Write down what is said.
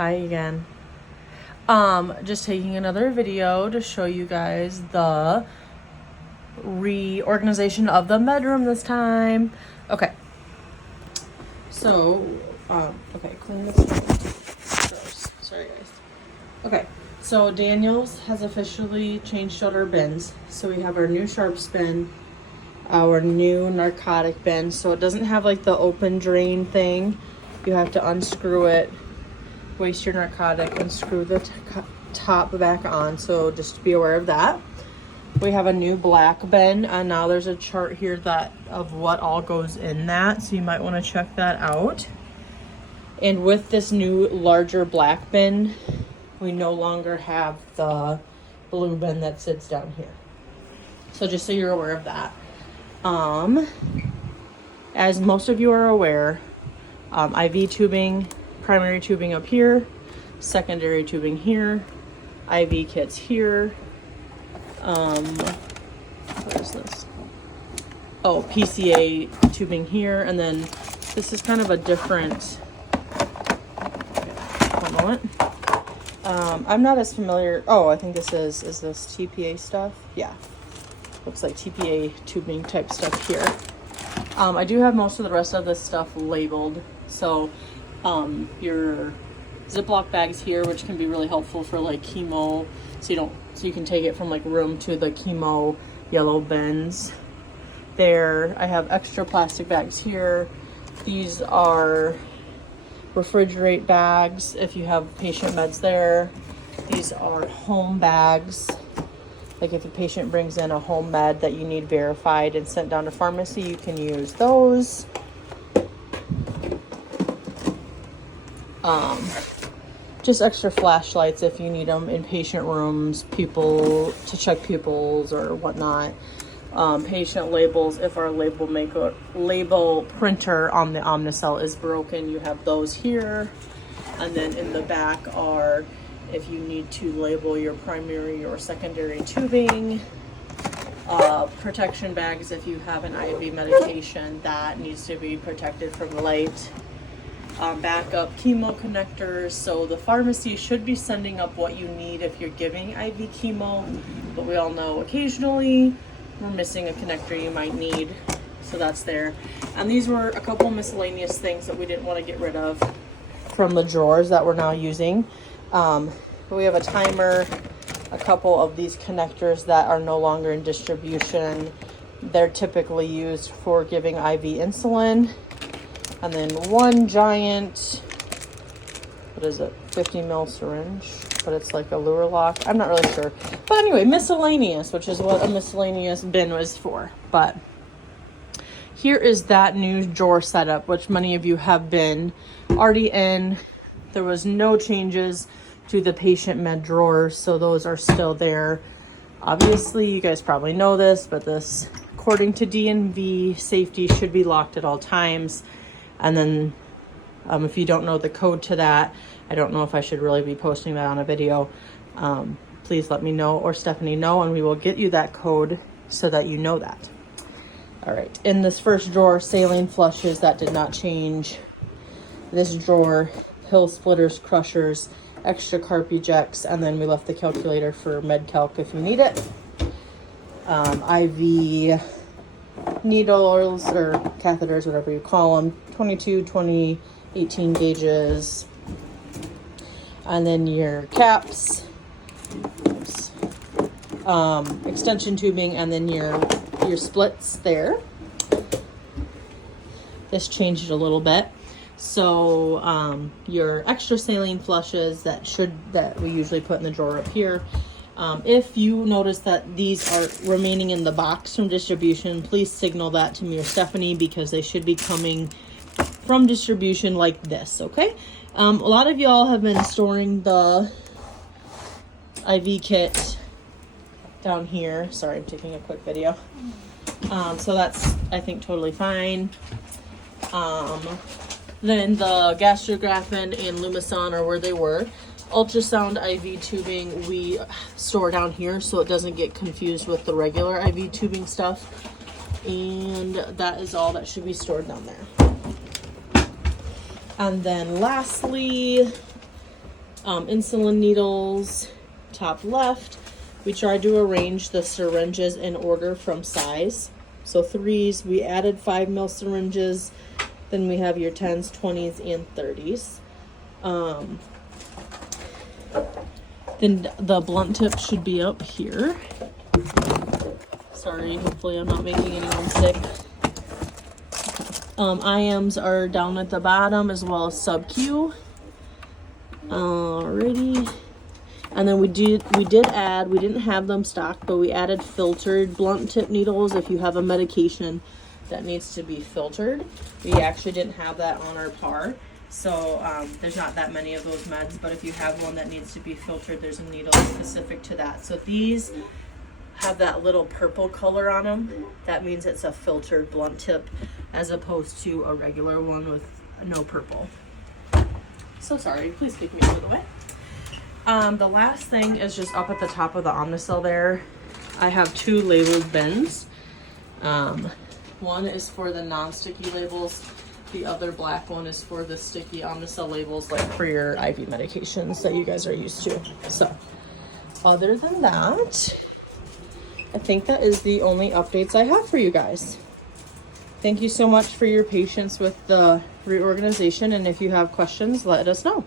Hi again. Just taking another video to show you guys the reorganization of the bedroom this time. Okay. So, okay, clean this first. Sorry guys. Okay, so Daniels has officially changed out our bins. So we have our new Sharps bin, our new narcotic bin. So it doesn't have like the open drain thing. You have to unscrew it, waste your narcotic, and screw the top back on. So just be aware of that. We have a new black bin, and now there's a chart here that of what all goes in that, so you might want to check that out. And with this new larger black bin, we no longer have the blue bin that sits down here. So just so you're aware of that. As most of you are aware, IV tubing, primary tubing up here, secondary tubing here, IV kits here. What is this? Oh, PCA tubing here, and then this is kind of a different. One moment. I'm not as familiar. Oh, I think this is this TPA stuff? Yeah, looks like TPA tubing type stuff here. I do have most of the rest of this stuff labeled. So, your Ziploc bags here, which can be really helpful for like chemo, so you can take it from like room to the chemo yellow bins. There, I have extra plastic bags here. These are refrigerate bags if you have patient meds there. These are home bags. Like if a patient brings in a home med that you need verified and sent down to pharmacy, you can use those. Just extra flashlights if you need them in patient rooms, people to check pupils or whatnot. Patient labels, if our label printer on the Omnicell is broken, you have those here. And then in the back are if you need to label your primary or secondary tubing. Protection bags if you have an IV medication that needs to be protected from light. Backup chemo connectors. So the pharmacy should be sending up what you need if you're giving IV chemo, but we all know occasionally we're missing a connector you might need, so that's there. And these were a couple miscellaneous things that we didn't want to get rid of from the drawers that we're now using. We have a timer, a couple of these connectors that are no longer in distribution. They're typically used for giving IV insulin. And then one giant, what is it, 50 ml syringe, but it's like a Luer lock. I'm not really sure. But anyway, miscellaneous, which is what a miscellaneous bin was for. But here is that new drawer setup, which many of you have been already in. There was no changes to the patient med drawers, so those are still there. Obviously, you guys probably know this, but this, according to DNV safety, should be locked at all times. And then if you don't know the code to that, I don't know if I should really be posting that on a video. Please let me know or Stephanie know, and we will get you that code so that you know that. All right, in this first drawer, saline flushes, that did not change. This drawer, pill splitters, crushers, extra carb ejects, and then we left the calculator for MedCalc if you need it. IV needles or catheters, whatever you call them, 22, 20, 18 gauges, and then your caps, extension tubing, and then your splits there. This changed a little bit. So your extra saline flushes that we usually put in the drawer up here. If you notice that these are remaining in the box from distribution, please signal that to me or Stephanie, because they should be coming from distribution like this, okay? A lot of y'all have been storing the IV kit down here. Sorry, I'm taking a quick video. So that's, I think, totally fine. Then the Gastrografin and Lumason are where they were. Ultrasound IV tubing we store down here so it doesn't get confused with the regular IV tubing stuff. And that is all that should be stored down there. And then lastly, Insulin needles, top left. We tried to arrange the syringes in order from size. So 3s, we added 5 ml syringes. Then we have your 10s, 20s, and 30s. Then the blunt tip should be up here. Sorry, hopefully I'm not making anyone sick. IMs are down at the bottom as well as sub-Q. Alrighty. And then we did add, we didn't have them stocked, but we added filtered blunt tip needles if you have a medication that needs to be filtered. We actually didn't have that on our par. So there's not that many of those meds, but if you have one that needs to be filtered, there's a needle specific to that. So these have that little purple color on them. That means it's a filtered blunt tip as opposed to a regular one with no purple. So sorry, please take me out of the way. The last thing is just up at the top of the Omnicell there. I have 2 labeled bins. One is for the non-sticky labels. The other black one is for the sticky Omnicell labels, like for your IV medications that you guys are used to. So other than that, I think that is the only updates I have for you guys. Thank you so much for your patience with the reorganization, and if you have questions, let us know.